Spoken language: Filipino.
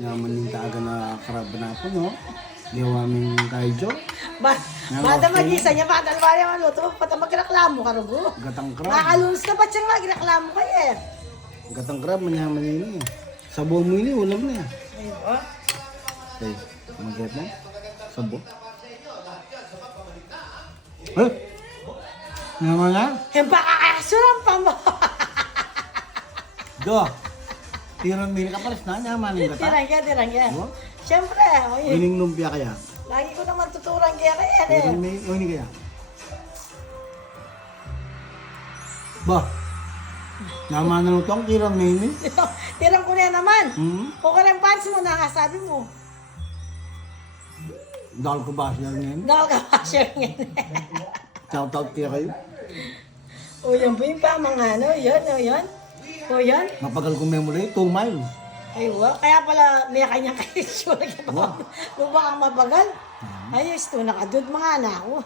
Naman yung taga na karaba na po, no? Gawa ming kaijo. Bata mag-isa niya, bata naman yung maluto, pata magreklamo ka rugo. Gatang crab. Nakalunos na pa siyang magreklamo ka eh. Gatang crab, manyaman yun eh. Sabo mo yun, ulam na yan. Ayun o. Okay, mag-get na. Sabo. Eh? Naman na? Yung pakakasuran pa mo. Do. Tirang mili ka pares na, nyaman yung gata. Tirang ka. Ano? Siyempre, oy, Wining lumpia kaya. lagi ko naman tuturang kaya kaya eh. Tirang mili, o hindi kaya. Ba? Naman na utang, tirang mili. Tirang ko na naman. Hmm? Kung ka ng pants mo, nakasabi mo. Dahil ko ba siya ngayon? Dahil ka pa share ngayon. Shout-out kaya kayo. O yan po yung pa mga ano, yun, o yan. O yan. Mapagal ko memory, 2 miles. Ay, kaya pala may kanya kayo. Mukha kang mabagal. Ayos to, nakadud mga anak ko.